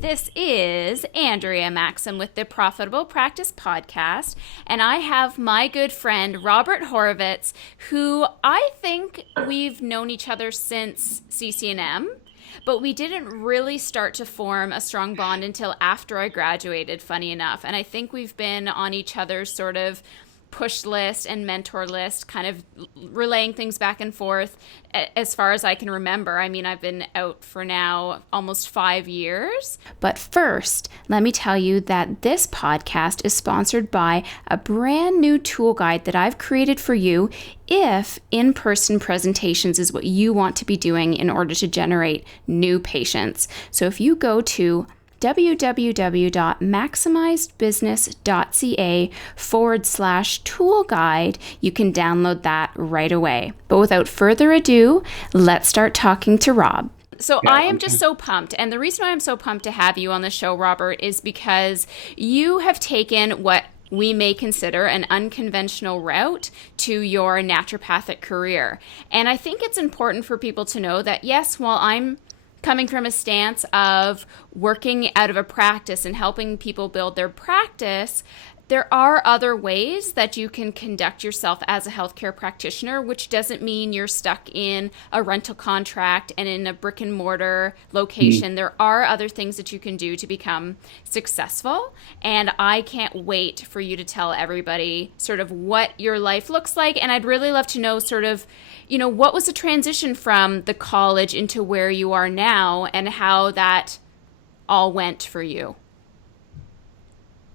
This is Andrea Maxim with the Profitable Practice Podcast, and I have my good friend Robert Horovitz, who I think we've known each other since CCNM, but we didn't really start to form a strong bond until after I graduated, funny enough. And I think we've been on each other's sort of push list and mentor list, kind of relaying things back and forth as far as I can remember. I mean, I've been out for now almost 5 years. But first, let me tell you that this podcast is sponsored by a brand new tool guide that I've created for you if in-person presentations is what you want to be doing in order to generate new patients. So if you go to www.maximizedbusiness.ca/tool guide, you can download that right away. But without further ado, let's start talking to Rob. So I am just so pumped. And the reason why I'm so pumped to have you on the show, Robert, is because you have taken what we may consider an unconventional route to your naturopathic career. And I think it's important for people to know that, yes, while I'm coming from a stance of working out of a practice and helping people build their practice, there are other ways that you can conduct yourself as a healthcare practitioner, which doesn't mean you're stuck in a rental contract and in a brick and mortar location. There are other things that you can do to become successful. And I can't wait for you to tell everybody sort of what your life looks like. And I'd really love to know sort of, what was the transition from the college into where you are now and how that all went for you.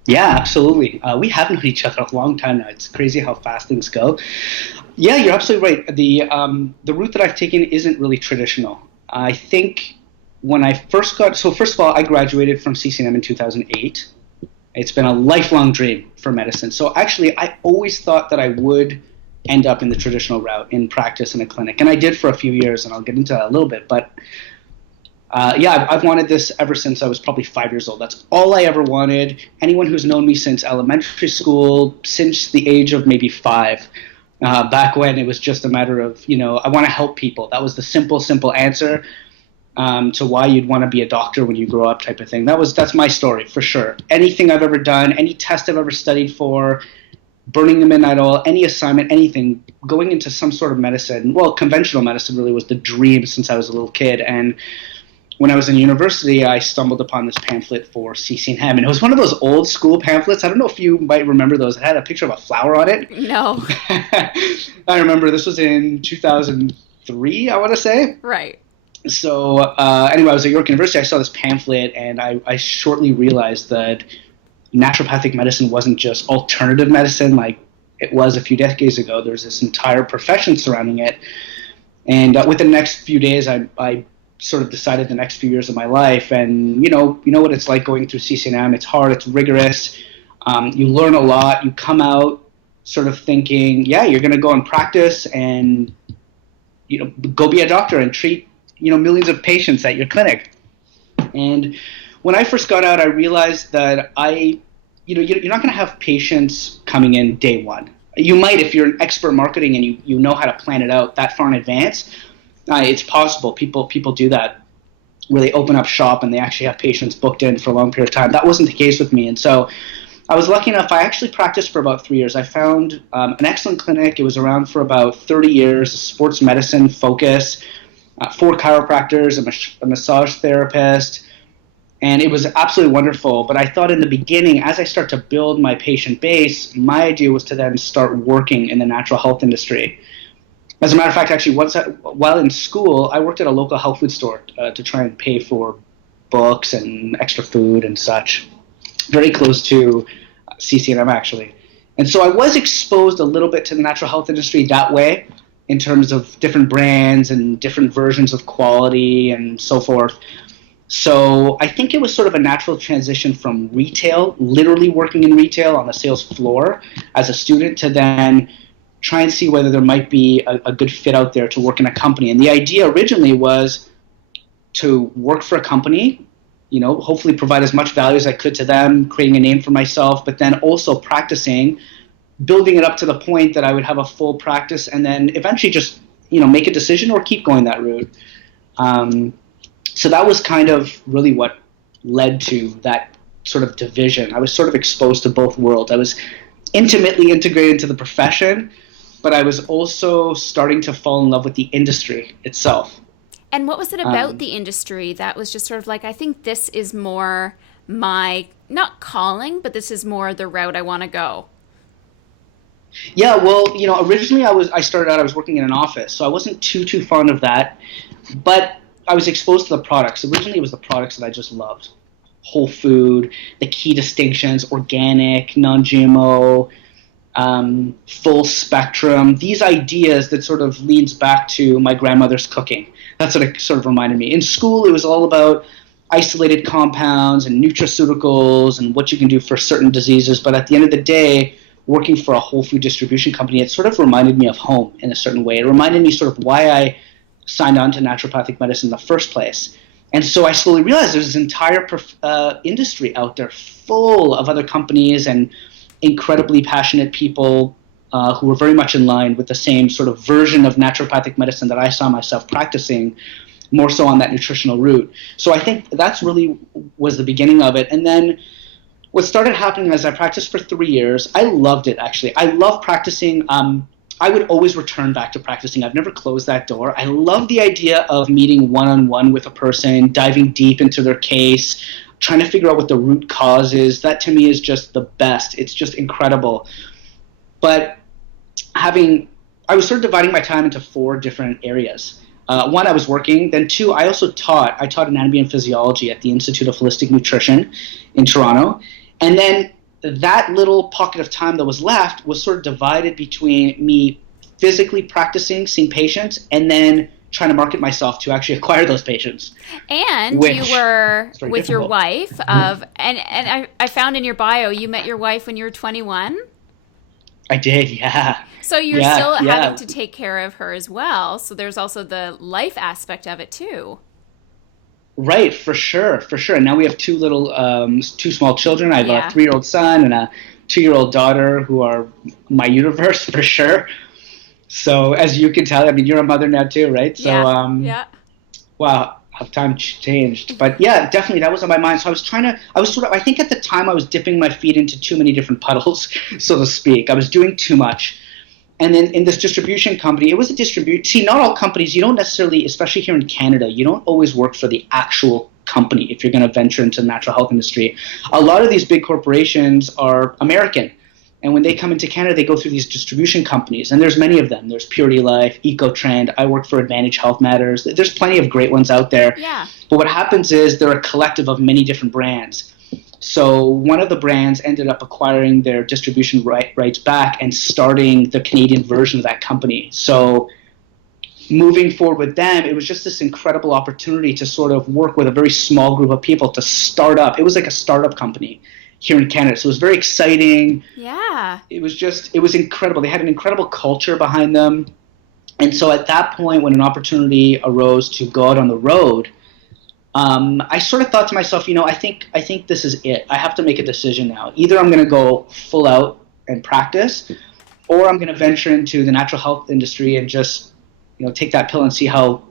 Yeah, absolutely. We have known each other a long time now. It's crazy how fast things go. Yeah, you're absolutely right. The route that I've taken isn't really traditional. I think when I first first of all, I graduated from CCNM in 2008. It's been a lifelong dream for medicine. So actually, I always thought that I would end up in the traditional route in practice in a clinic. And I did for a few years, and I'll get into that a little bit. But I've wanted this ever since I was probably 5 years old. That's all I ever wanted. Anyone who's known me since elementary school, since the age of maybe 5, back when it was just a matter of, I want to help people. That was the simple answer to why you'd want to be a doctor when you grow up type of thing. That's my story for sure. Anything I've ever done, any test I've ever studied for, burning the midnight oil, any assignment, anything, going into some sort of medicine, well, conventional medicine really was the dream since I was a little kid. And when I was in university, I stumbled upon this pamphlet for CCNM, and it was one of those old school pamphlets. I don't know if you might remember those. It had a picture of a flower on it. No. I remember this was in 2003, I want to say. Right. So anyway, I was at York University. I saw this pamphlet, and I shortly realized that naturopathic medicine wasn't just alternative medicine like it was a few decades ago. There's this entire profession surrounding it. And within the next few days, I sort of decided the next few years of my life. And you know what it's like going through CCNM. It's hard. It's rigorous. You learn a lot. You come out sort of thinking, yeah, you're going to go and practice and go be a doctor and treat millions of patients at your clinic. And when I first got out, I realized that you're not going to have patients coming in day one. You might if you're an expert marketing and you know how to plan it out that far in advance. It's possible. People do that, where they open up shop and they actually have patients booked in for a long period of time. That wasn't the case with me. And so I was lucky enough. I actually practiced for about 3 years. I found an excellent clinic. It was around for about 30 years, a sports medicine focus, 4 chiropractors, a massage therapist. And it was absolutely wonderful. But I thought in the beginning, as I start to build my patient base, my idea was to then start working in the natural health industry. As a matter of fact, actually, while in school, I worked at a local health food store to try and pay for books and extra food and such. Very close to CCNM, actually. And so I was exposed a little bit to the natural health industry that way, in terms of different brands and different versions of quality and so forth. So I think it was sort of a natural transition from retail, literally working in retail on the sales floor as a student, to then try and see whether there might be a good fit out there to work in a company. And the idea originally was to work for a company, hopefully provide as much value as I could to them, creating a name for myself, but then also practicing, building it up to the point that I would have a full practice, and then eventually just, make a decision or keep going that route. So that was kind of really what led to that sort of division. I was sort of exposed to both worlds. I was intimately integrated into the profession, but I was also starting to fall in love with the industry itself. And what was it about the industry that was just sort of like, I think this is more my, not calling, but this is more the route I want to go? Yeah, well, originally I started out, I was working in an office, so I wasn't too fond of that, but I was exposed to the products. Originally, it was the products that I just loved. Whole food, the key distinctions, organic, non-GMO, full spectrum, these ideas that sort of leads back to my grandmother's cooking. That's what it sort of reminded me. In school, it was all about isolated compounds and nutraceuticals and what you can do for certain diseases, but at the end of the day, working for a whole food distribution company, it sort of reminded me of home in a certain way. It reminded me sort of why I signed on to naturopathic medicine in the first place. And so I slowly realized there's this entire industry out there full of other companies and incredibly passionate people who were very much in line with the same sort of version of naturopathic medicine that I saw myself practicing, more so on that nutritional route. So I think that's really was the beginning of it. And then what started happening as I practiced for 3 years, I loved it, actually. I love practicing. I would always return back to practicing. I've never closed that door. I love the idea of meeting one-on-one with a person, diving deep into their case, trying to figure out what the root cause is. That to me is just the best. It's just incredible. But I was sort of dividing my time into 4 different areas. One, I was working. Then 2, I taught anatomy and physiology at the Institute of Holistic Nutrition in Toronto. And then that little pocket of time that was left was sort of divided between me physically practicing, seeing patients, and then trying to market myself to actually acquire those patients. And you were with your wife and I found in your bio you met your wife when you were 21. I did, yeah. So you're still having to take care of her as well. So there's also the life aspect of it too. Right, for sure. And now we have 2 small children. I have a 3-year-old son and a 2-year-old daughter who are my universe for sure. So as you can tell, I mean, you're a mother now too, right? So, wow, how time changed. But yeah, definitely that was on my mind. So I think at the time I was dipping my feet into too many different puddles, so to speak. I was doing too much. And then in this distribution company, it was See, not all companies, you don't necessarily, especially here in Canada, you don't always work for the actual company if you're going to venture into the natural health industry. A lot of these big corporations are American. And when they come into Canada, they go through these distribution companies. And there's many of them. There's Purity Life, EcoTrend. I work for Advantage Health Matters. There's plenty of great ones out there. Yeah. But what happens is they're a collective of many different brands. So one of the brands ended up acquiring their distribution rights back and starting the Canadian version of that company. So moving forward with them, it was just this incredible opportunity to sort of work with a very small group of people to start up. It was like a startup company here in Canada. So it was very exciting. Yeah. It was incredible. They had an incredible culture behind them. And so at that point, when an opportunity arose to go out on the road, I sort of thought to myself, I think this is it. I have to make a decision now. Either I'm going to go full out and practice, or I'm going to venture into the natural health industry and just, take that pill and see how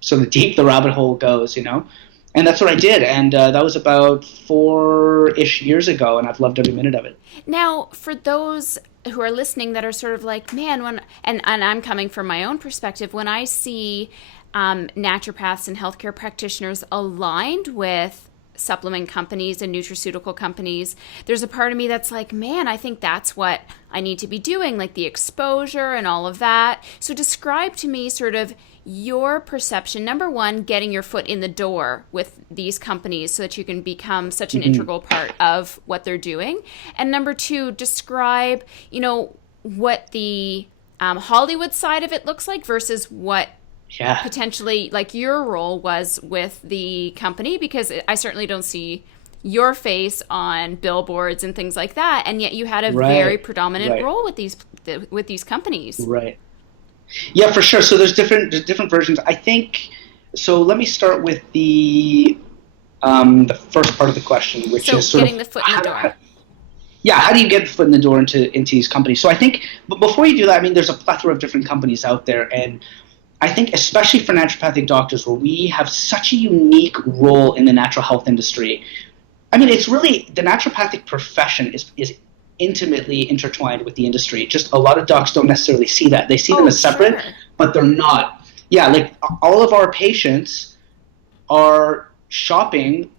sort of deep the rabbit hole goes, And that's what I did. And that was about 4-ish years ago, and I've loved every minute of it. Now, for those who are listening that are sort of like, man, and I'm coming from my own perspective, when I see naturopaths and healthcare practitioners aligned with supplement companies and nutraceutical companies, there's a part of me that's like, man, I think that's what I need to be doing, like the exposure and all of that. So describe to me sort of your perception, number one, getting your foot in the door with these companies so that you can become such an integral part of what they're doing. And number 2, describe, what the Hollywood side of it looks like versus what potentially like your role was with the company, because I certainly don't see your face on billboards and things like that, and yet you had a very predominant role with these companies. Right. Yeah, for sure. So there's different versions. I think so. Let me start with the first part of the question, which is sort getting the foot in the door. How do you get the foot in the door into these companies? So I think, but before you do that, I mean, there's a plethora of different companies out there, and I think especially for naturopathic doctors, where we have such a unique role in the natural health industry. I mean, it's really, the naturopathic profession is intimately intertwined with the industry. Just a lot of docs don't necessarily see that. They see them as separate, sure. but they're not. Yeah, like all of our patients are shopping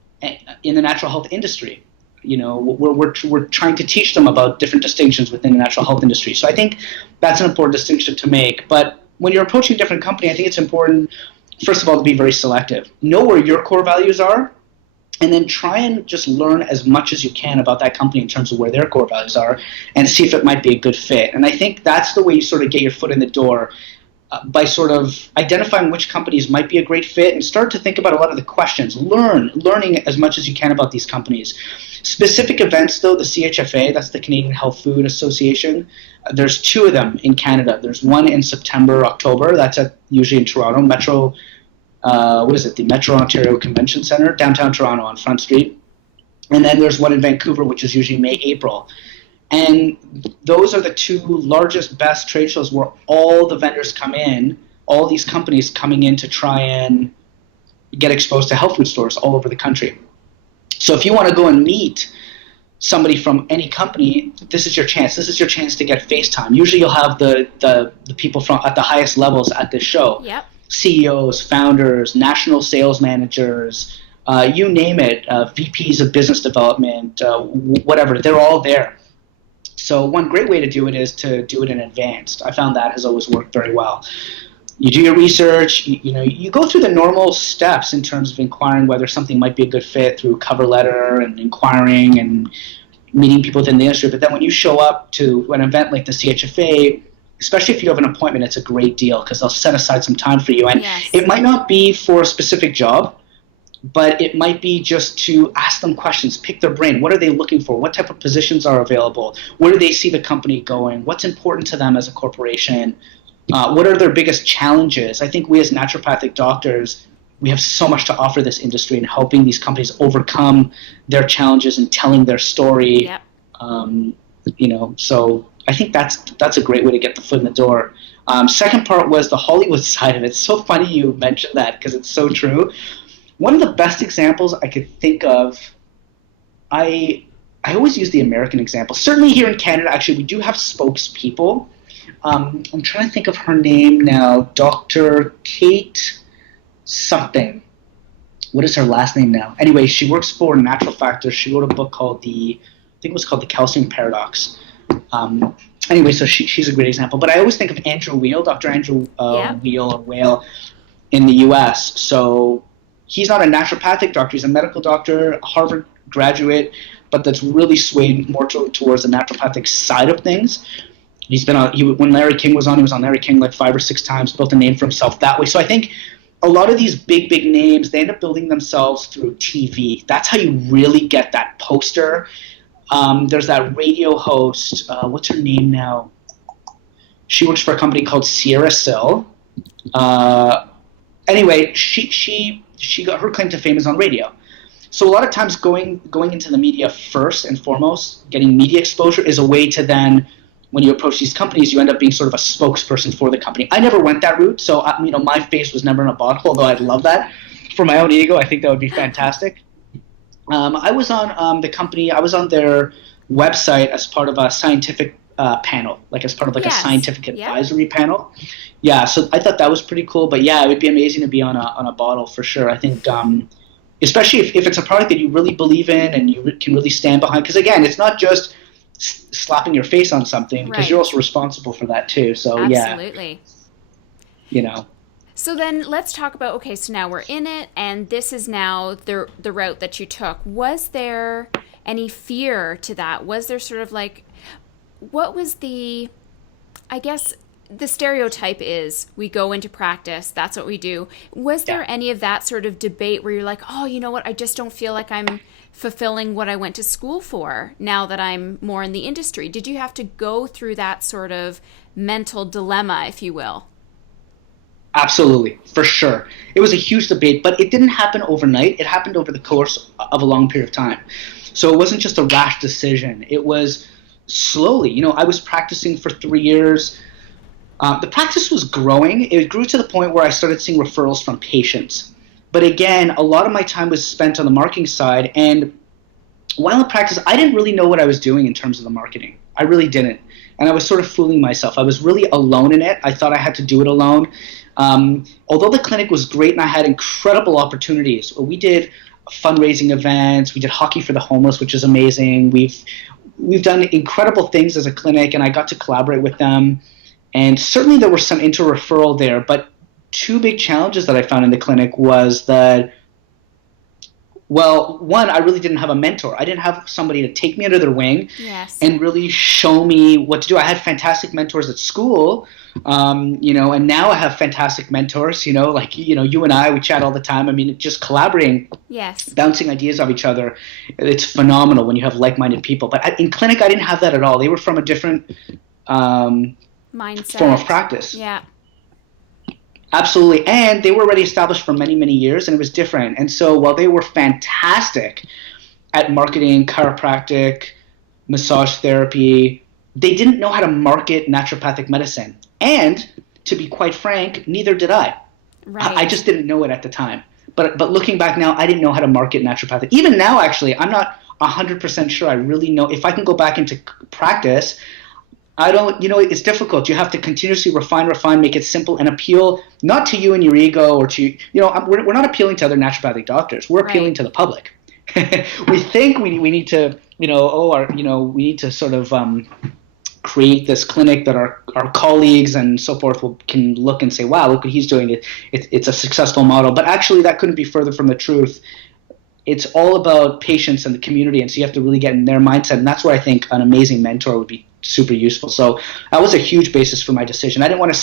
in the natural health industry. You know, we're trying to teach them about different distinctions within the natural health industry. So I think that's an important distinction to make. But when you're approaching a different company, I think it's important, first of all, to be very selective. Know where your core values are, and then try and just learn as much as you can about that company in terms of where their core values are, and see if it might be a good fit. And I think that's the way you sort of get your foot in the door, by sort of identifying which companies might be a great fit, and start to think about a lot of the questions. Learning as much as you can about these companies. Specific events, though, the CHFA, that's the Canadian Health Food Association, there's 2 of them in Canada. There's one in September, October. That's usually in Toronto, the Metro Ontario Convention Centre, downtown Toronto on Front Street. And then there's one in Vancouver, which is usually May, April. And those are the 2 largest, best trade shows where all the vendors come in, all these companies coming in to try and get exposed to health food stores all over the country. So if you want to go and meet somebody from any company, this is your chance. This is your chance to get FaceTime. Usually you'll have the people from at the highest levels at this show. Yep. CEOs, founders, national sales managers, you name it, VPs of business development, whatever, they're all there. So one great way to do it is to do it in advance. I found that has always worked very well. You do your research, you go through the normal steps in terms of inquiring whether something might be a good fit through cover letter and inquiring and meeting people within the industry. But then when you show up to an event like the CHFA, especially if you have an appointment, it's a great deal because they'll set aside some time for you. And yes. It might not be for a specific job, but it might be just to ask them questions, pick their brain. What are they looking for? What type of positions are available? Where do they see the company going? What's important to them as a corporation? What are their biggest challenges? I think we as naturopathic doctors, we have so much to offer this industry in helping these companies overcome their challenges and telling their story. Yep. So I think that's a great way to get the foot in the door. Second part was the Hollywood side of it. It's so funny you mentioned that because it's so true. One of the best examples I could think of, I always use the American example. Certainly here in Canada, actually, we do have spokespeople. I'm trying to think of her name now. Dr. Kate something. What is her last name now? Anyway, she works for Natural Factors. She wrote a book called I think it was called The Calcium Paradox. Anyway, so she's a great example. But I always think of Andrew Weil, Dr. Andrew Weil in the U.S. So he's not a naturopathic doctor. He's a medical doctor, a Harvard graduate, but that's really swayed more towards the naturopathic side of things. He's been when Larry King was on, he was on Larry King like 5 or 6 times, built a name for himself that way. So I think a lot of these big names, they end up building themselves through TV. That's how you really get that poster. There's that radio host. What's her name now? She works for a company called Sierra Sil. Anyway, she got her claim to fame is on radio. So a lot of times going into the media first and foremost, getting media exposure is a way to then, when you approach these companies, you end up being sort of a spokesperson for the company. I never went that route, so my face was never in a bottle, although I'd love that. For my own ego, I think that would be fantastic. I was on the company, I was on their website as part of a scientific panel, like as part of a scientific advisory panel. Yeah, so I thought that was pretty cool, but yeah, it would be amazing to be on a bottle for sure. I think, especially if it's a product that you really believe in and you can really stand behind, because again, it's not just slapping your face on something, because you're also responsible for that too. So absolutely. So then let's talk about, okay, so now we're in it, and this is now the route that you took. Was there any fear to that? Was there sort of like, what was I guess the stereotype is we go into practice, that's what we do. Was there any of that sort of debate where you're like, oh, you know what, I just don't feel like I'm fulfilling what I went to school for now that I'm more in the industry? Did you have to go through that sort of mental dilemma, if you will? Absolutely, for sure. It was a huge debate, but it didn't happen overnight. It happened over the course of a long period of time. So it wasn't just a rash decision. It was slowly. I was practicing for 3 years. The practice was growing. It grew to the point where I started seeing referrals from patients. But again, a lot of my time was spent on the marketing side. And while in practice, I didn't really know what I was doing in terms of the marketing. I really didn't. And I was sort of fooling myself. I was really alone in it. I thought I had to do it alone. Although the clinic was great and I had incredible opportunities, we did fundraising events. We did hockey for the homeless, which is amazing. We've done incredible things as a clinic, and I got to collaborate with them. And certainly there was some inter-referral there, but two big challenges that I found in the clinic was that, well, one, I really didn't have a mentor. I didn't have somebody to take me under their wing and really show me what to do. I had fantastic mentors at school, and now I have fantastic mentors, like, you and I, we chat all the time. I mean, just collaborating, bouncing ideas off each other. It's phenomenal when you have like-minded people. But in clinic, I didn't have that at all. They were from a different mindset, form of practice. Yeah. Absolutely. And they were already established for many, many years, and it was different. And so while they were fantastic at marketing, chiropractic, massage therapy, they didn't know how to market naturopathic medicine. And to be quite frank, neither did I. Right. I just didn't know it at the time. But looking back now, I didn't know how to market naturopathic. Even now, actually, I'm not 100% sure I really know. If I can go back into practice, I don't, it's difficult. You have to continuously refine, make it simple, and appeal not to you and your ego or to, we're not appealing to other naturopathic doctors. We're appealing to the public. We think we need to, we need to sort of create this clinic that our colleagues and so forth can look and say, wow, look what he's doing. It's a successful model. But actually, that couldn't be further from the truth. It's all about patients and the community, and so you have to really get in their mindset. And that's where I think an amazing mentor would be super useful. So that was a huge basis for my decision. I didn't want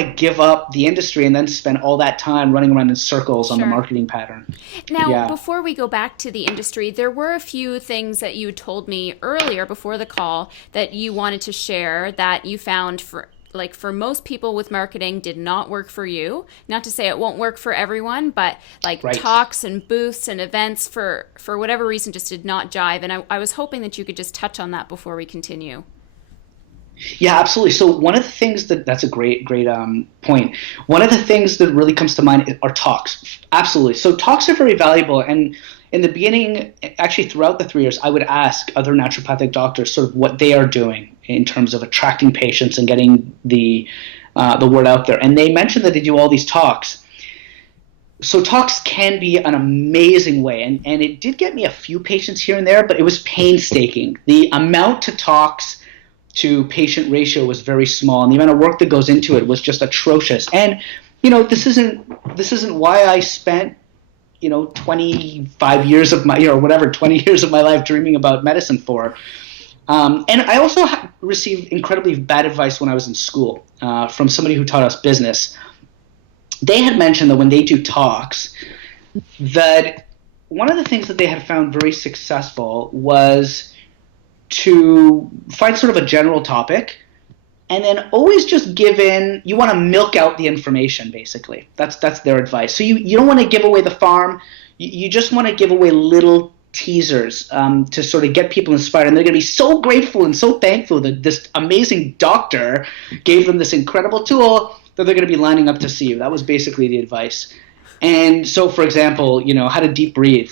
to give up the industry and then spend all that time running around in circles on the marketing pattern. Now, before we go back to the industry, there were a few things that you told me earlier before the call that you wanted to share that you found for most people with marketing did not work for you. Not to say it won't work for everyone, but talks and booths and events for whatever reason just did not jive. And I was hoping that you could just touch on that before we continue. Yeah, absolutely. So one of the things that's a great point. One of the things that really comes to mind are talks. Absolutely. So talks are very valuable. And in the beginning, actually throughout the 3 years, I would ask other naturopathic doctors sort of what they are doing in terms of attracting patients and getting the word out there. And they mentioned that they do all these talks. So talks can be an amazing way. And it did get me a few patients here and there, but it was painstaking. The amount to talks to patient ratio was very small, and the amount of work that goes into it was just atrocious. And this isn't why I spent 25 years of my 20 years of my life dreaming about medicine for. And I also received incredibly bad advice when I was in school from somebody who taught us business. They had mentioned that when they do talks, that one of the things that they had found very successful was to find sort of a general topic and then always just you want to milk out the information, basically. That's their advice. So you don't want to give away the farm. You just want to give away little teasers to sort of get people inspired. And they're going to be so grateful and so thankful that this amazing doctor gave them this incredible tool that they're going to be lining up to see you. That was basically the advice. And so, for example, how to deep breathe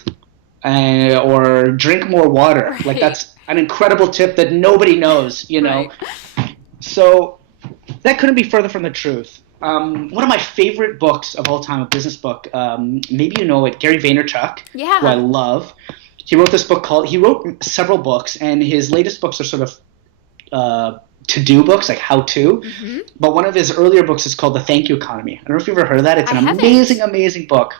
or drink more water. Right. Like that's an incredible tip that nobody knows, Right. So that couldn't be further from the truth. One of my favorite books of all time, a business book, maybe you know it, Gary Vaynerchuk, who I love. He wrote this book he wrote several books, and his latest books are sort of to-do books, like how-to. Mm-hmm. But one of his earlier books is called The Thank You Economy. I don't know if you've ever heard of that. It's an amazing, amazing book.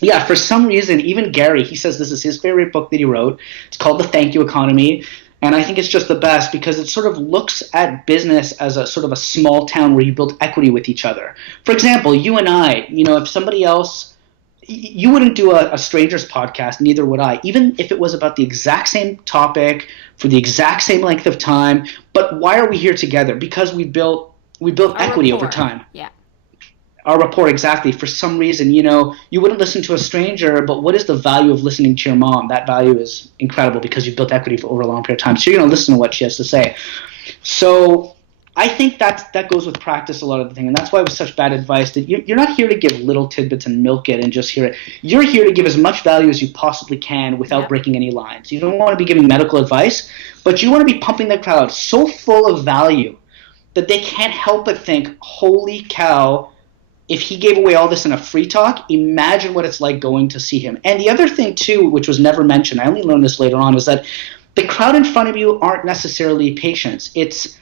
Yeah, for some reason, even Gary, he says this is his favorite book that he wrote. It's called The Thank You Economy. And I think it's just the best because it sort of looks at business as a sort of a small town where you build equity with each other. For example, you and I, if somebody else, you wouldn't do a stranger's podcast, neither would I, even if it was about the exact same topic for the exact same length of time. But why are we here together? Because we built equity over time. Yeah. Our rapport, exactly. For some reason, you wouldn't listen to a stranger, but what is the value of listening to your mom? That value is incredible because you've built equity for over a long period of time. So you're going to listen to what she has to say. So I think that goes with practice a lot of the thing, and that's why it was such bad advice. That you're not here to give little tidbits and milk it and just hear it. You're here to give as much value as you possibly can without breaking any lines. You don't want to be giving medical advice, but you want to be pumping the crowd so full of value that they can't help but think, holy cow, if he gave away all this in a free talk, imagine what it's like going to see him. And the other thing, too, which was never mentioned, I only learned this later on, is that the crowd in front of you aren't necessarily patients. It's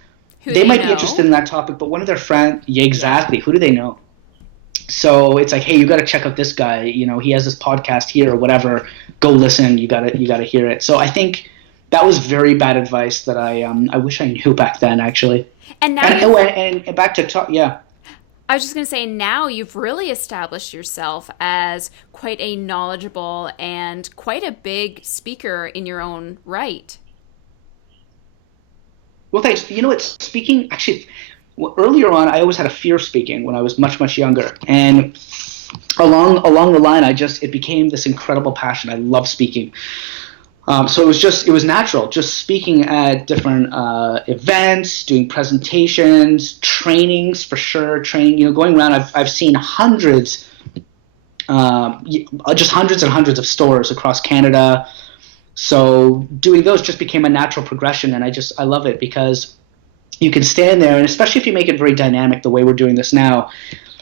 they might be interested in that topic, but one of their friends, exactly, who do they know? So it's like, hey, you got to check out this guy. You know, he has this podcast here or whatever. Go listen. You got to hear it. So I think that was very bad advice that I wish I knew back then, actually. And now, and back to talk, yeah. I was just going to say, now you've really established yourself as quite a knowledgeable and quite a big speaker in your own right. Well, thanks. You know what? Speaking, actually, earlier on, I always had a fear of speaking when I was much, much younger. And along the line, it became this incredible passion. I love speaking. So it was natural, just speaking at different events, doing presentations, trainings for sure. Going around. I've seen hundreds and hundreds of stores across Canada. So doing those just became a natural progression, and I love it because you can stand there, and especially if you make it very dynamic the way we're doing this now,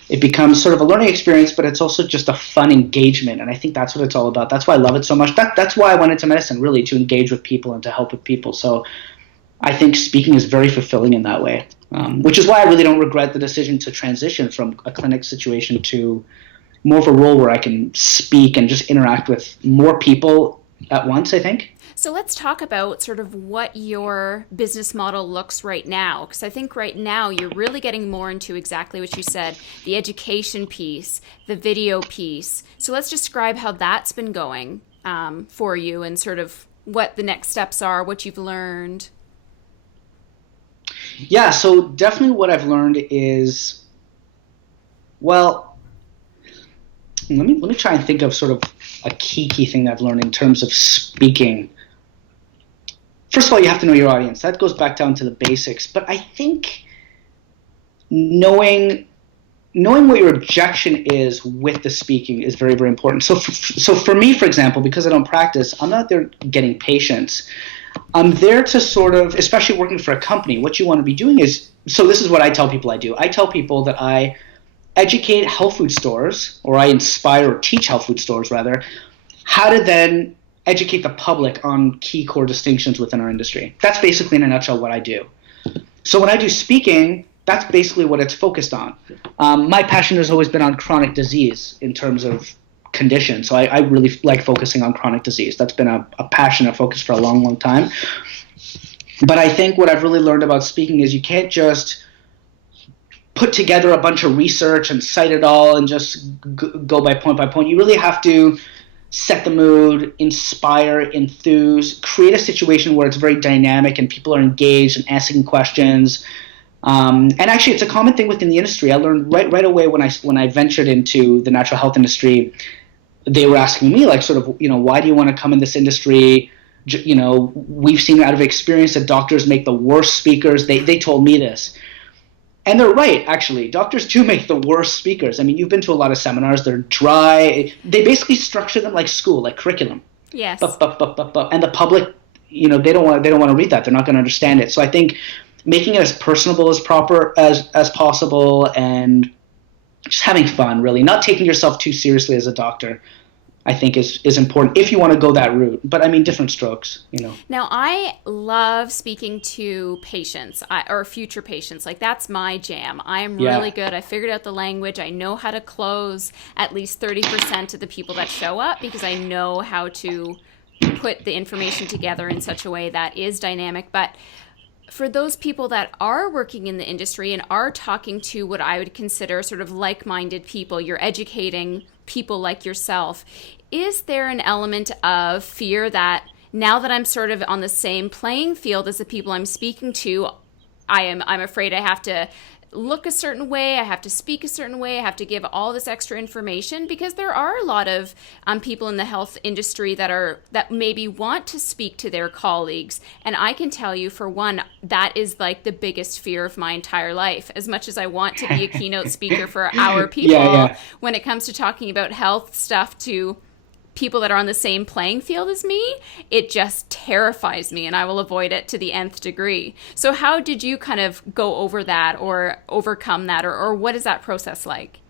it becomes sort of a learning experience, but it's also just a fun engagement, and I think that's what it's all about. That's why I love it so much. That's why I went into medicine, really, to engage with people and to help with people. So I think speaking is very fulfilling in that way, which is why I really don't regret the decision to transition from a clinic situation to more of a role where I can speak and just interact with more people at once, I think. So let's talk about sort of what your business model looks right now, because I think right now you're really getting more into exactly what you said, the education piece, the video piece. So let's describe how that's been going for you and sort of what the next steps are, what you've learned. Yeah, so definitely what I've learned is, well, let me try and think of sort of a key thing that I've learned in terms of speaking. First of all, you have to know your audience. That goes back down to the basics. But I think knowing what your objection is with the speaking is very, very important. So for me, for example, because I don't practice, I'm not there getting patients. I'm there to sort of, especially working for a company, what you want to be doing is, so this is what I tell people I do. I tell people that I educate health food stores, or I inspire or teach health food stores, rather, how to then educate the public on key core distinctions within our industry. That's basically, in a nutshell, what I do. So when I do speaking, that's basically what it's focused on. My passion has always been on chronic disease in terms of condition. So I really like focusing on chronic disease. That's been a passion, a focus for a long, long time. But I think what I've really learned about speaking is you can't just put together a bunch of research and cite it all and just go by point. You really have to set the mood, inspire, enthuse, create a situation where it's very dynamic and people are engaged and asking questions. And actually, it's a common thing within the industry. I learned right away when I ventured into the natural health industry. They were asking me, like, sort of, why do you want to come in this industry? We've seen out of experience that doctors make the worst speakers. They told me this. And they're right, actually. Doctors do make the worst speakers. I mean, you've been to a lot of seminars. They're dry. They basically structure them like school, like curriculum. Yes. And the public, they don't want to read that. They're not going to understand it. So I think making it as personable as possible and just having fun, really. Not taking yourself too seriously as a doctor, I think is important if you want to go that route. But I mean, different strokes, Now, I love speaking to patients or future patients. Like, that's my jam. I am really good. I figured out the language. I know how to close at least 30% of the people that show up because I know how to put the information together in such a way that is dynamic. But for those people that are working in the industry and are talking to what I would consider sort of like-minded people, you're educating people like yourself, is there an element of fear that now that I'm sort of on the same playing field as the people I'm speaking to, I'm afraid I have to look a certain way, I have to speak a certain way, I have to give all this extra information, because there are a lot of people in the health industry that maybe want to speak to their colleagues. And I can tell you, for one, that is like the biggest fear of my entire life. As much as I want to be a keynote speaker for our people, when it comes to talking about health stuff to people that are on the same playing field as me, it just terrifies me, and I will avoid it to the nth degree. So how did you kind of go over that or overcome that, or what is that process like?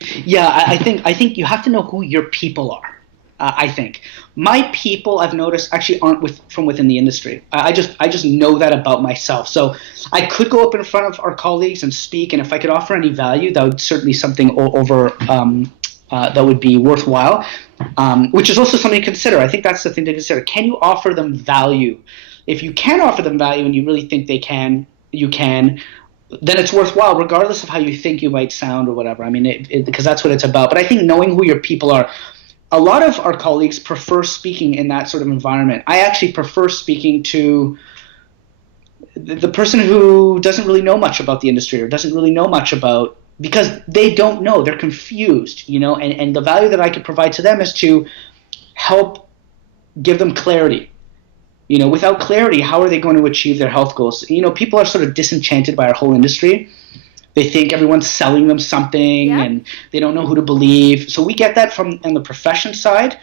Yeah, I think you have to know who your people are. I think my people, I've noticed, actually aren't from within the industry. I just know that about myself. So I could go up in front of our colleagues and speak, and if I could offer any value, that would certainly something over that would be worthwhile, which is also something to consider. I think that's the thing to consider. Can you offer them value? If you can offer them value and you really think you can, then it's worthwhile, regardless of how you think you might sound or whatever. I mean, because that's what it's about. But I think knowing who your people are, a lot of our colleagues prefer speaking in that sort of environment. I actually prefer speaking to the person who doesn't really know much about the industry or doesn't really know much about, because they don't know, they're confused, and the value that I could provide to them is to help give them clarity. Without clarity, how are they going to achieve their health goals? People are sort of disenchanted by our whole industry. They think everyone's selling them something, and they don't know who to believe. So we get that from on the profession side,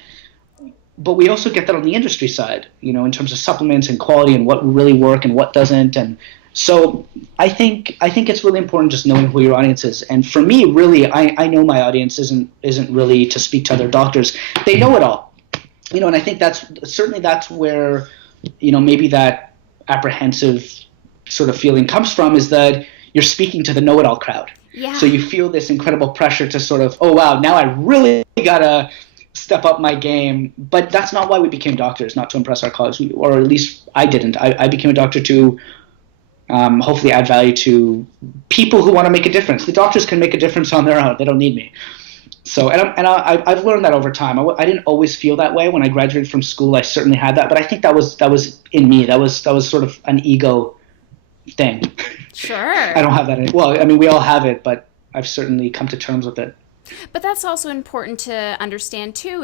but we also get that on the industry side, in terms of supplements and quality and what will really work and what doesn't. And so I think it's really important just knowing who your audience is. And for me, really, I know my audience isn't really to speak to other doctors. They know it all, and I think that's where, maybe that apprehensive sort of feeling comes from, is that you're speaking to the know-it-all crowd. Yeah. So you feel this incredible pressure to sort of, oh wow, now I really gotta step up my game. But that's not why we became doctors, not to impress our colleagues, or at least I didn't. I became a doctor to hopefully add value to people who want to make a difference. The doctors can make a difference on their own. They don't need me. So, I've learned that over time. I didn't always feel that way when I graduated from school. I certainly had that, but I think that was in me. That was sort of an ego thing. Sure. I don't have that. Well, I mean, we all have it, but I've certainly come to terms with it. But that's also important to understand too,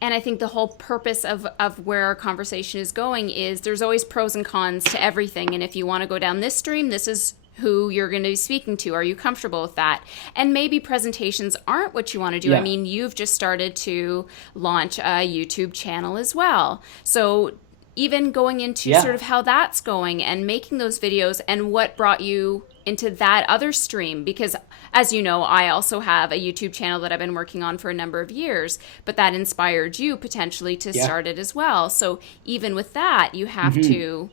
and I think the whole purpose of where our conversation is going is there's always pros and cons to everything. And if you want to go down this stream, this is who you're going to be speaking to. Are you comfortable with that? And maybe presentations aren't what you want to do. Yeah. I mean, you've just started to launch a YouTube channel as well. So even going into sort of how that's going and making those videos and what brought you into that other stream, because as you know, I also have a YouTube channel that I've been working on for a number of years, but that inspired you potentially to start it as well. So even with that, you have to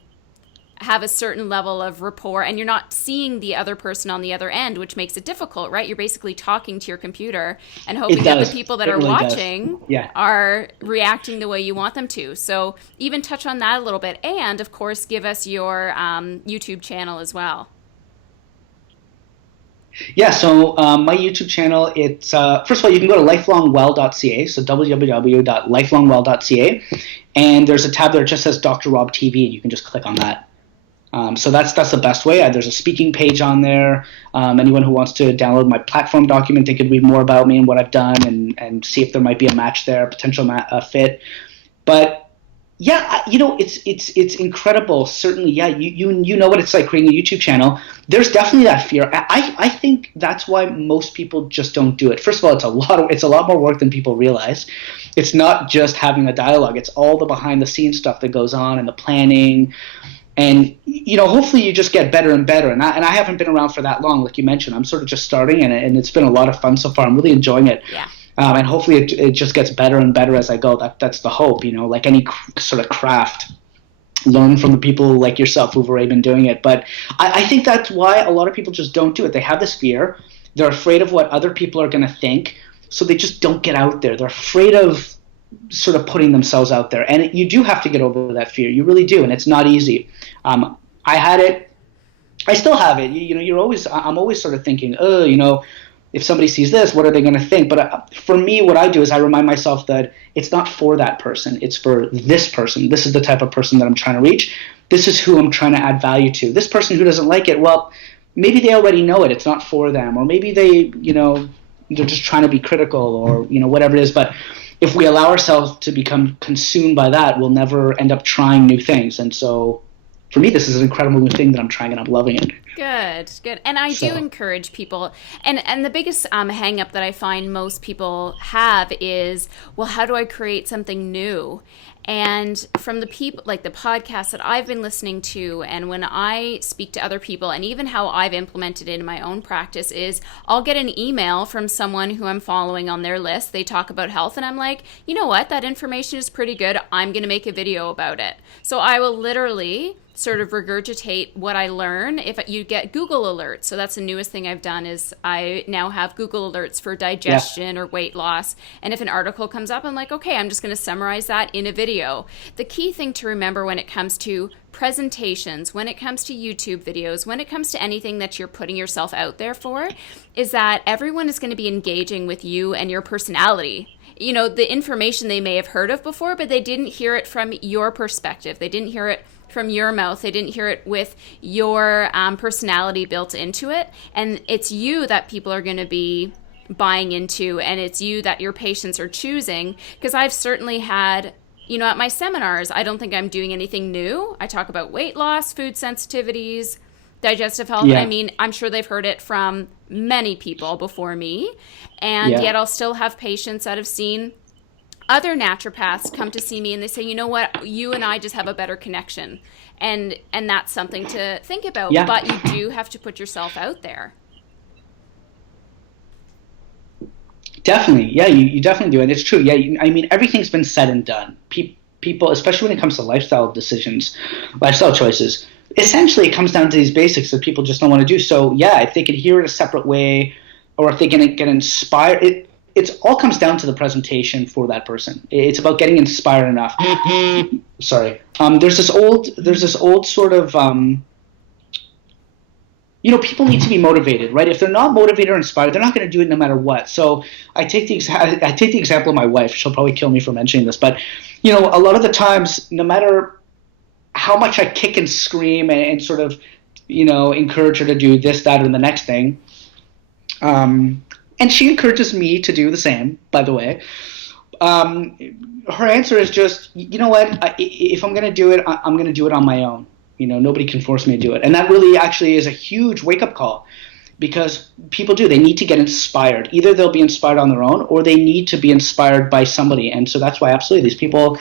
have a certain level of rapport, and you're not seeing the other person on the other end, which makes it difficult, right? You're basically talking to your computer and hoping that the people that are watching are reacting the way you want them to. So even touch on that a little bit, and of course give us your YouTube channel as well. Yeah, so my YouTube channel, it's first of all, you can go to lifelongwell.ca, so www.lifelongwell.ca, and there's a tab there that just says Dr. Rob TV, and you can just click on that. So that's the best way. There's a speaking page on there. Anyone who wants to download my platform document, they could read more about me and what I've done, and see if there might be a match there, a potential fit. But yeah, it's incredible. Certainly, you know what it's like creating a YouTube channel. There's definitely that fear. I think that's why most people just don't do it. First of all, it's a lot more work than people realize. It's not just having a dialogue. It's all the behind the scenes stuff that goes on and the planning. And hopefully you just get better and better. And I haven't been around for that long, like you mentioned. I'm sort of just starting, and it's been a lot of fun so far. I'm really enjoying it. Yeah. And hopefully it just gets better and better as I go. That's the hope, like any sort of craft. Learn from the people like yourself who've already been doing it. But I think that's why a lot of people just don't do it. They have this fear. They're afraid of what other people are going to think, so they just don't get out there. They're afraid of sort of putting themselves out there. And you do have to get over that fear. You really do, and it's not easy. I had it. I still have it. I'm always sort of thinking, if somebody sees this, what are they going to think? But for me, what I do is I remind myself that it's not for that person. It's for this person. This is the type of person that I'm trying to reach. This is who I'm trying to add value to. This person who doesn't like it, well, maybe they already know it. It's not for them, or maybe they, they're just trying to be critical, or whatever it is. But if we allow ourselves to become consumed by that, we'll never end up trying new things. And so, for me, this is an incredible new thing that I'm trying, and I'm loving it. Good. And I do encourage people. And the biggest hang up that I find most people have is, well, how do I create something new? And from the people, like the podcasts that I've been listening to, and when I speak to other people, and even how I've implemented it in my own practice, is I'll get an email from someone who I'm following on their list. They talk about health, and I'm like, you know what? That information is pretty good. I'm going to make a video about it. So I will literally sort of regurgitate what I learn. If you get Google alerts, so that's the newest thing I've done, is I now have Google alerts for digestion or weight loss. And if an article comes up, I'm like, okay, I'm just going to summarize that in a video. The key thing to remember when it comes to presentations, when it comes to YouTube videos, when it comes to anything that you're putting yourself out there for, is that everyone is going to be engaging with you and your personality. The information they may have heard of before, but they didn't hear it from your perspective. They didn't hear it from your mouth. They didn't hear it with your personality built into it. And it's you that people are going to be buying into, and it's you that your patients are choosing. Because I've certainly had, at my seminars, I don't think I'm doing anything new. I talk about weight loss, food sensitivities, digestive health. Yeah. I mean, I'm sure they've heard it from many people before me. And yet I'll still have patients that have seen other naturopaths come to see me, and they say, you know what, you and I just have a better connection. And that's something to think about. Yeah. But you do have to put yourself out there. Definitely. Yeah, you definitely do. And it's true. Yeah, I mean, everything's been said and done. People, especially when it comes to lifestyle decisions, lifestyle choices, essentially it comes down to these basics that people just don't want to do. So, yeah, if they can hear it a separate way, or if they can get inspired, it all comes down to the presentation for that person. It's about getting inspired enough. Sorry. There's this old sort of, people need to be motivated, right? If they're not motivated or inspired, they're not going to do it no matter what. So I take the example of my wife. She'll probably kill me for mentioning this, but a lot of the times, no matter how much I kick and scream and sort of, encourage her to do this, that, and the next thing, and she encourages me to do the same, by the way. Her answer is just, you know what, if I'm going to do it, I'm going to do it on my own. Nobody can force me to do it. And that really actually is a huge wake-up call, because people they need to get inspired. Either they'll be inspired on their own, or they need to be inspired by somebody. And so that's why absolutely these people,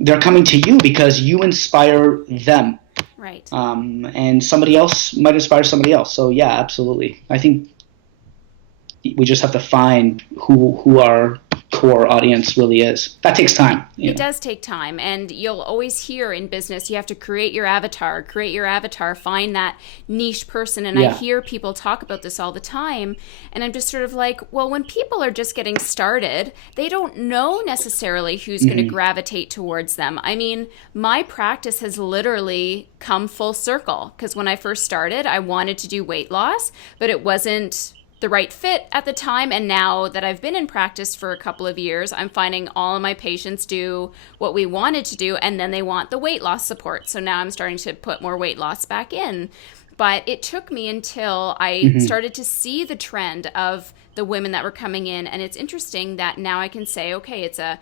they're coming to you because you inspire them. Right. And somebody else might inspire somebody else. So yeah, absolutely. I think we just have to find who our core audience really is. That takes time. It does take time, and you'll always hear in business, you have to create your avatar, find that niche person. And I hear people talk about this all the time, and I'm just sort of like, well, when people are just getting started, they don't know necessarily who's going to gravitate towards them. I mean, my practice has literally come full circle, because when I first started, I wanted to do weight loss, but it wasn't the right fit at the time. And now that I've been in practice for a couple of years, I'm finding all of my patients do what we wanted to do, and then they want the weight loss support. So now I'm starting to put more weight loss back in. But it took me until I started to see the trend of the women that were coming in. And it's interesting that now I can say, okay, it's a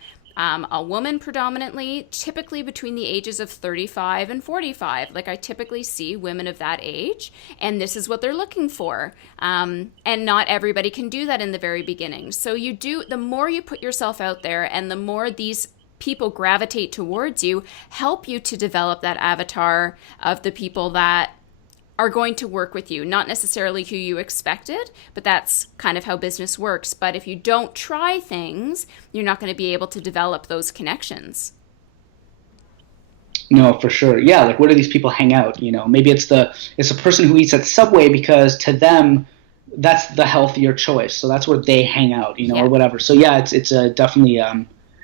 woman predominantly, typically between the ages of 35 and 45. Like, I typically see women of that age, and this is what they're looking for. And not everybody can do that in the very beginning. So the more you put yourself out there, and the more these people gravitate towards you, help you to develop that avatar of the people that are going to work with you, not necessarily who you expected, but that's kind of how business works. But if you don't try things, you're not going to be able to develop those connections. No, for sure. Yeah, like, where do these people hang out? Maybe it's a person who eats at Subway because to them that's the healthier choice. So that's where they hang out, or whatever. So yeah, it's definitely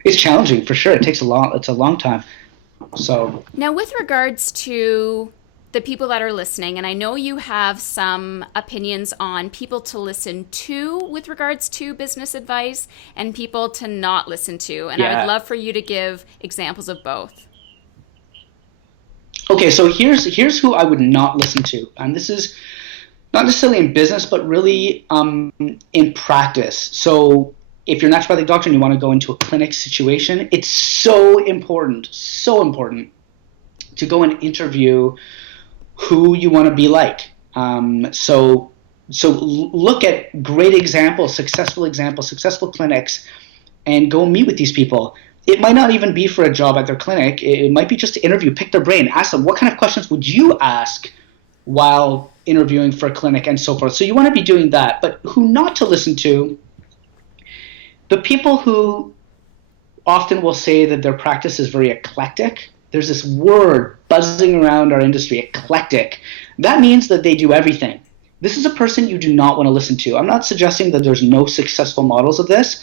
it's challenging for sure. It's a long time. So now, with regards to the people that are listening, and I know you have some opinions on people to listen to with regards to business advice and people to not listen to. And I would love for you to give examples of both. Okay, so here's who I would not listen to. And this is not necessarily in business, but really in practice. So if you're a naturopathic doctor and you want to go into a clinic situation, it's so important to go and interview who you want to be like. So look at great examples, successful clinics, and go meet with these people. It might not even be for a job at their clinic. It might be just to interview, pick their brain, ask them what kind of questions would you ask while interviewing for a clinic and so forth. So you want to be doing that. But who not to listen to? The people who often will say that their practice is very eclectic. There's this word buzzing around our industry, eclectic. That means that they do everything. This is a person you do not want to listen to. I'm not suggesting that there's no successful models of this,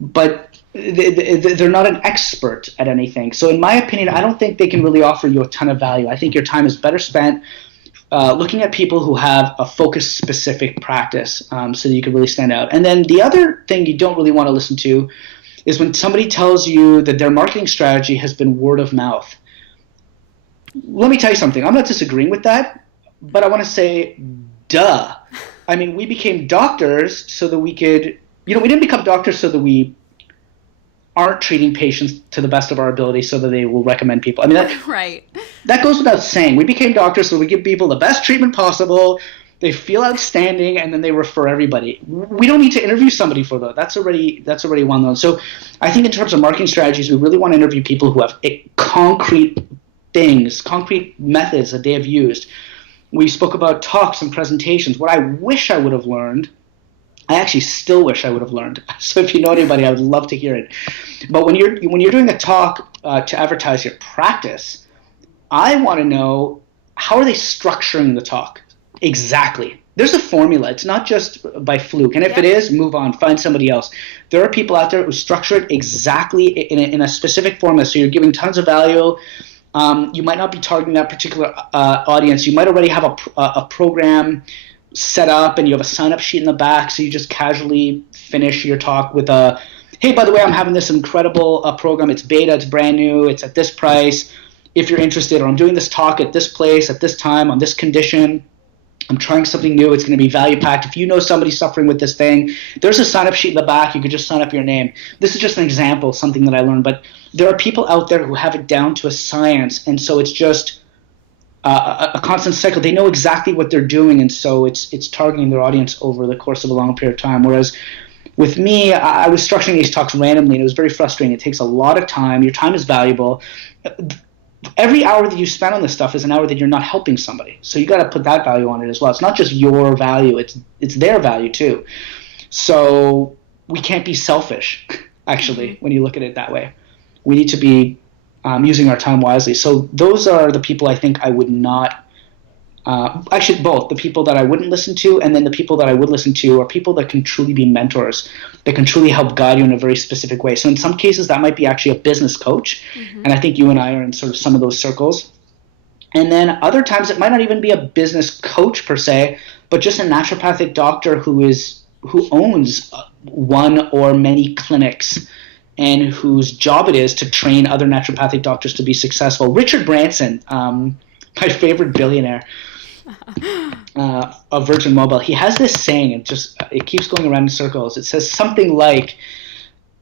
but they're not an expert at anything. So in my opinion, I don't think they can really offer you a ton of value. I think your time is better spent looking at people who have a focused, specific practice so that you can really stand out. And then the other thing you don't really want to listen to is when somebody tells you that their marketing strategy has been word of mouth. Let me tell you something. I'm not disagreeing with that, but I want to say, duh. I mean, we became doctors so that we could, we didn't become doctors so that we aren't treating patients to the best of our ability so that they will recommend people. I mean, that goes without saying. We became doctors so we give people the best treatment possible. They feel outstanding, and then they refer everybody. We don't need to interview somebody for that. That's already well known. So I think in terms of marketing strategies, we really want to interview people who have concrete things, concrete methods that they have used. We spoke about talks and presentations. What I wish I would have learned, I actually still wish I would have learned. So if you know anybody, I would love to hear it. But when you're doing a talk to advertise your practice, I want to know, how are they structuring the talk? Exactly. There's a formula. It's not just by fluke. And if it is, move on. Find somebody else. There are people out there who structure it exactly in a specific formula. So you're giving tons of value. You might not be targeting that particular audience. You might already have a program set up and you have a sign-up sheet in the back. So you just casually finish your talk with a, hey, by the way, I'm having this incredible program. It's beta. It's brand new. It's at this price. If you're interested, or I'm doing this talk at this place, at this time, on this condition. I'm trying something new. It's going to be value packed. If you know somebody suffering with this thing, there's a sign up sheet in the back. You could just sign up your name. This is just an example, something that I learned. But there are people out there who have it down to a science. And so it's just a constant cycle. They know exactly what they're doing. And so it's targeting their audience over the course of a long period of time. Whereas with me, I was structuring these talks randomly, and it was very frustrating. It takes a lot of time. Your time is valuable. Every hour that you spend on this stuff is an hour that you're not helping somebody. So you got to put that value on it as well. It's not just your value, it's their value too. So we can't be selfish, actually, when you look at it that way. We need to be using our time wisely. So those are the people I think I would not actually both, the people that I wouldn't listen to, and then the people that I would listen to are people that can truly be mentors, that can truly help guide you in a very specific way. So in some cases that might be actually a business coach, and I think you and I are in sort of some of those circles. And then other times it might not even be a business coach per se, but just a naturopathic doctor who owns one or many clinics and whose job it is to train other naturopathic doctors to be successful. Richard Branson, my favorite billionaire, of Virgin Mobile, he has this saying, it keeps going around in circles. It says something like,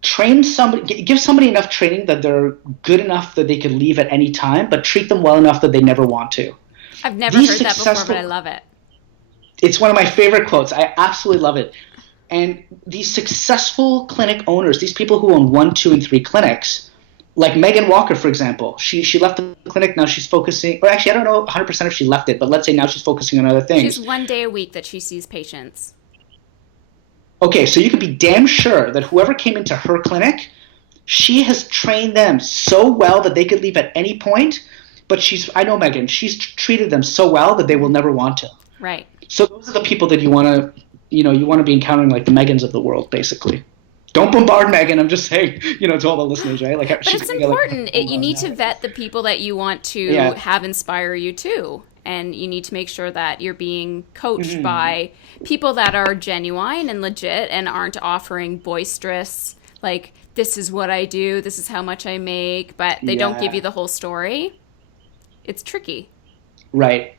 give somebody enough training that they're good enough that they could leave at any time, but treat them well enough that they never want to. I've never heard that before, but I love it. It's one of my favorite quotes. I absolutely love it. And these successful clinic owners, these people who own 1, 2, and 3 clinics, like Megan Walker, for example, she left the clinic. Now she's focusing, or actually I don't know 100% if she left it, but let's say now she's focusing on other things. She's 1 day a week that she sees patients. Okay, so you can be damn sure that whoever came into her clinic, she has trained them so well that they could leave at any point, but I know Megan, she's treated them so well that they will never want to. Right. So those are the people that you want to be encountering, like the Megans of the world, basically. Don't bombard Megan. I'm just saying, to all the listeners, right? But it's important. You need to vet the people that you want to have inspire you too. And you need to make sure that you're being coached by people that are genuine and legit and aren't offering boisterous, like, this is what I do, this is how much I make, but they don't give you the whole story. It's tricky. Right.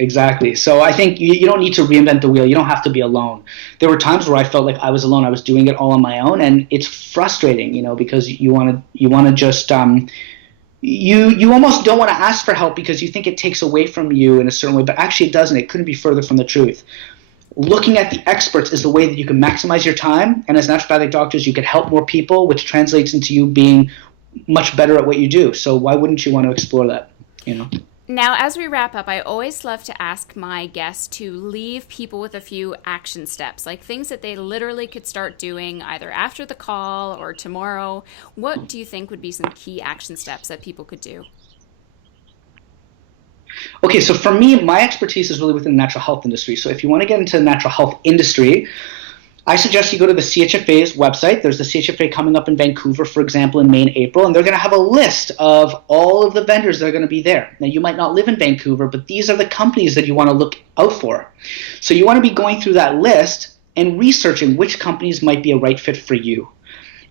Exactly. So I think you don't need to reinvent the wheel. You don't have to be alone. There were times where I felt like I was alone. I was doing it all on my own, and it's frustrating, because you want to just you almost don't want to ask for help because you think it takes away from you in a certain way, but actually it doesn't. It couldn't be further from the truth. Looking at the experts is the way that you can maximize your time, and as naturopathic doctors, you can help more people, which translates into you being much better at what you do. So why wouldn't you want to explore that? Now, as we wrap up, I always love to ask my guests to leave people with a few action steps, like things that they literally could start doing either after the call or tomorrow. What do you think would be some key action steps that people could do? Okay, so for me, my expertise is really within the natural health industry. So if you want to get into the natural health industry, I suggest you go to the CHFA's website. There's the CHFA coming up in Vancouver, for example, in May and April, and they're going to have a list of all of the vendors that are going to be there. Now, you might not live in Vancouver, but these are the companies that you want to look out for. So you want to be going through that list and researching which companies might be a right fit for you.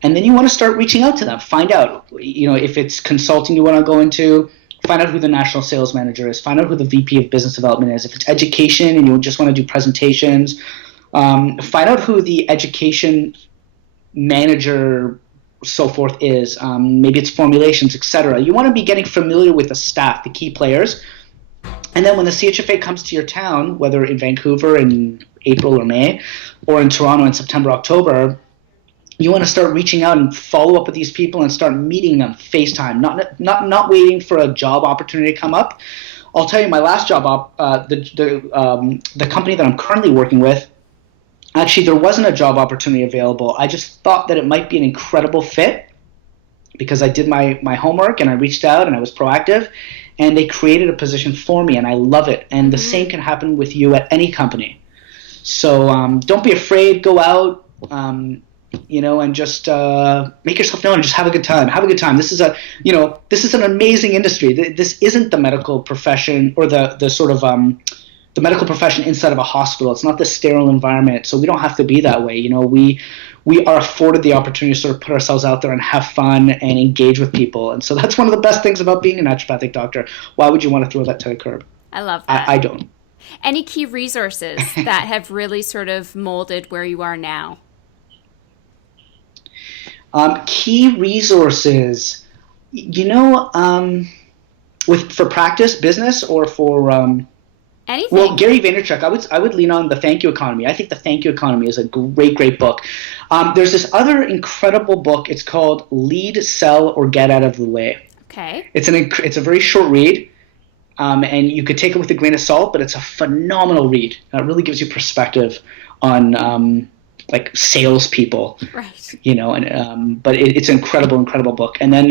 And then you want to start reaching out to them. Find out, if it's consulting you want to go into, find out who the national sales manager is. Find out who the VP of business development is. If it's education and you just want to do presentations, find out who the education manager, so forth, is. Maybe it's formulations, etc. You want to be getting familiar with the staff, the key players. And then when the CHFA comes to your town, whether in Vancouver in April or May, or in Toronto in September, October, you want to start reaching out and follow up with these people and start meeting them FaceTime, not waiting for a job opportunity to come up. I'll tell you, my last job the company that I'm currently working with, actually there wasn't a job opportunity available. I just thought that it might be an incredible fit because I did my homework and I reached out and I was proactive, and they created a position for me, and I love it. And the same can happen with you at any company. So don't be afraid. Go out. And just make yourself known and just have a good time. Have a good time. This is an amazing industry. This isn't the medical profession or the sort of the medical profession inside of a hospital. It's not the sterile environment, so we don't have to be that way. We are afforded the opportunity to sort of put ourselves out there and have fun and engage with people. And so that's one of the best things about being a naturopathic doctor. Why would you want to throw that to the curb? I love that. I don't. Any key resources that have really sort of molded where you are now? Key resources, for practice, business, or for anything. Well, Gary Vaynerchuk, I would lean on The Thank You Economy. I think The Thank You Economy is a great book. There's this other incredible book. It's called Lead, Sell, or Get Out of the Way. Okay. It's a very short read, and you could take it with a grain of salt, but it's a phenomenal read. It really gives you perspective on like salespeople, right? But it's an incredible book. And then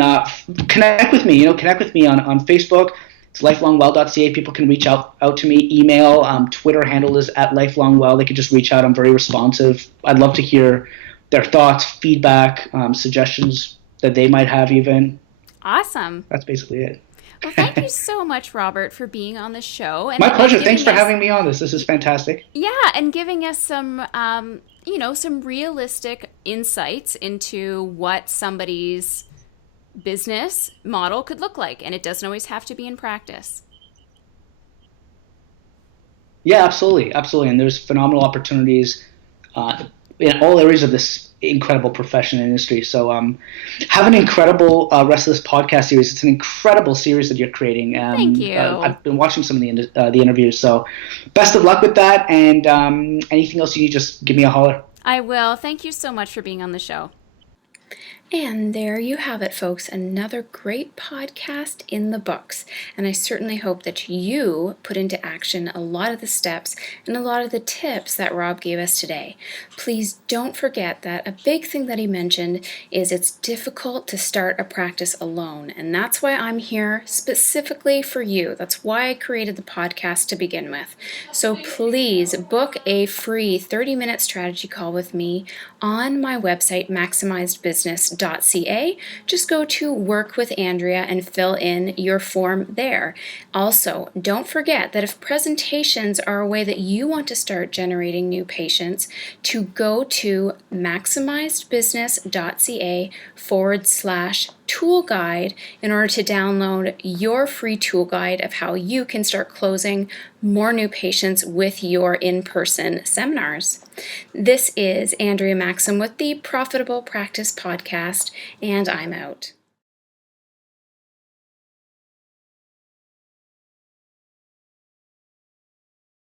connect with me. Connect with me on Facebook. It's lifelongwell.ca. People can reach out to me. Email. Twitter handle is @lifelongwell. They can just reach out. I'm very responsive. I'd love to hear their thoughts, feedback, suggestions that they might have. Even. Awesome. That's basically it. Well, thank you so much, Robert, for being on the show. My pleasure. Thanks for having me on this. This is fantastic. Yeah, and giving us some, some realistic insights into what somebody's business model could look like. And it doesn't always have to be in practice. Yeah, absolutely. And there's phenomenal opportunities in all areas of this incredible profession and industry. So have an incredible rest of this podcast series. It's an incredible series that you're creating. Thank you. I've been watching some of the interviews, so best of luck with that. And anything else you need, just give me a holler. I will. Thank you so much for being on the show. And there you have it, folks. Another great podcast in the books. And I certainly hope that you put into action a lot of the steps and a lot of the tips that Rob gave us today. Please don't forget that a big thing that he mentioned is it's difficult to start a practice alone. And that's why I'm here specifically for you. That's why I created the podcast to begin with. So please book a free 30-minute strategy call with me on my website, maximizedbusiness.ca. Just go to Work with Andrea and fill in your form there. Also, don't forget that if presentations are a way that you want to start generating new patients, to go to maximizedbusiness.ca tool guide in order to download your free tool guide of how you can start closing more new patients with your in-person seminars. This is Andrea Maxim with the Profitable Practice Podcast, and I'm out.